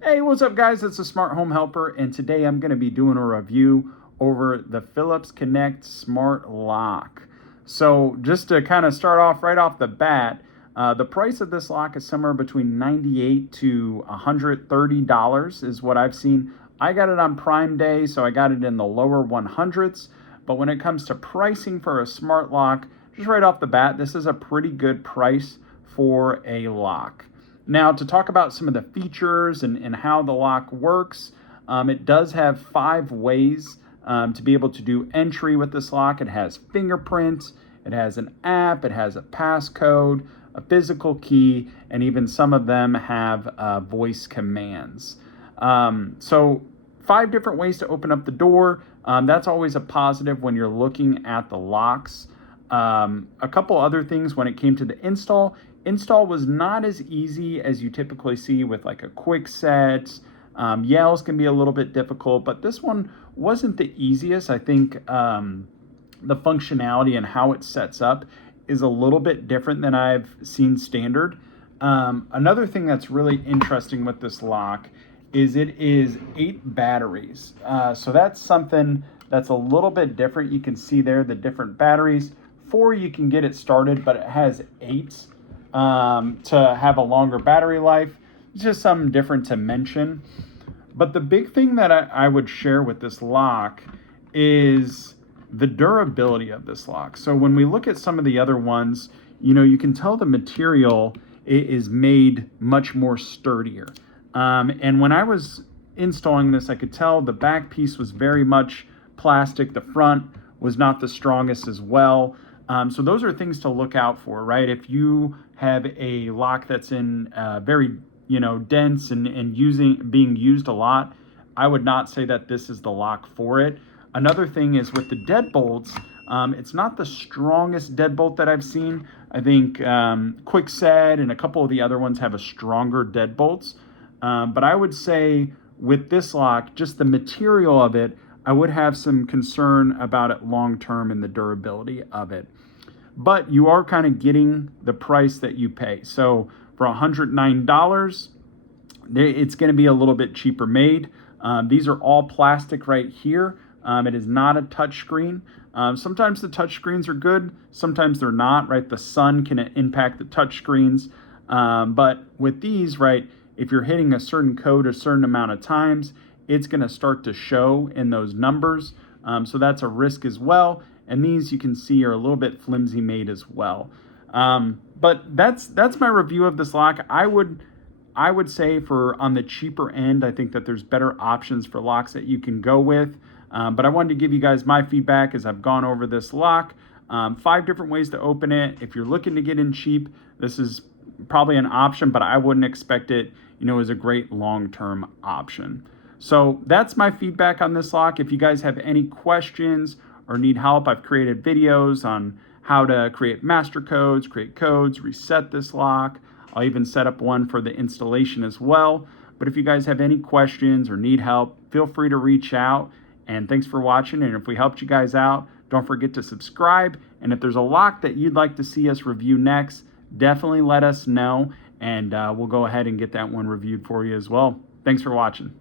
Hey, what's up, guys? It's the Smart Home Helper, and today I'm going to be doing a review over the Philips Connect Smart Lock. So, just to kind of start off right off the bat, the price of this lock is somewhere between $98 to $130 is what I've seen. I got it on Prime Day, so I got it in the lower 100s. But when it comes to pricing for a smart lock, just right off the bat, this is a pretty good price for a lock. Now, to talk about some of the features and how the lock works, it does have 5 ways to be able to do entry with this lock. It has fingerprints, it has an app, it has a passcode, a physical key, and even some of them have voice commands. So 5 different ways to open up the door. That's always a positive when you're looking at the locks. A couple other things when it came to the install. Install was not as easy as you typically see with like a Kwikset. Yales can be a little bit difficult, but this one wasn't the easiest. I think the functionality and how it sets up is a little bit different than I've seen standard. Another thing that's really interesting with this lock is it is 8 batteries. So that's something that's a little bit different. You can see there the different batteries. 4 you can get it started, but it has 8 to have a longer battery life. It's just something different to mention. But the big thing that I would share with this lock is the durability of this lock. So when we look at some of the other ones, you can tell the material is made much more sturdier. And when I was installing this, I could tell the back piece was very much plastic. The front was not the strongest as well. So those are things to look out for, right? If you have a lock that's in very, dense and being used a lot, I would not say that this is the lock for it. Another thing is with the deadbolts, it's not the strongest deadbolt that I've seen. I think Kwikset and a couple of the other ones have a stronger deadbolts. But I would say with this lock, just the material of it, I would have some concern about it long term and the durability of it. But you are kind of getting the price that you pay. So for $109, it's going to be a little bit cheaper made. These are all plastic right here. It is not a touch screen. Sometimes the touch screens are good, sometimes they're not, right? The sun can impact the touch screens. But with these, right, if you're hitting a certain code a certain amount of times, it's going to start to show in those numbers. So that's a risk as well. And these you can see are a little bit flimsy made as well. But that's my review of this lock. I would say for on the cheaper end, I think that there's better options for locks that you can go with. But I wanted to give you guys my feedback as I've gone over this lock. 5 different ways to open it. If you're looking to get in cheap, this is probably an option, but I wouldn't expect it, as a great long-term option. So that's my feedback on this lock. If you guys have any questions or need help, I've created videos on how to create master codes, create codes, reset this lock. I'll even set up one for the installation as well. But if you guys have any questions or need help, feel free to reach out. And thanks for watching. And if we helped you guys out, don't forget to subscribe. And if there's a lock that you'd like to see us review next, definitely let us know. And we'll go ahead and get that one reviewed for you as well. Thanks for watching.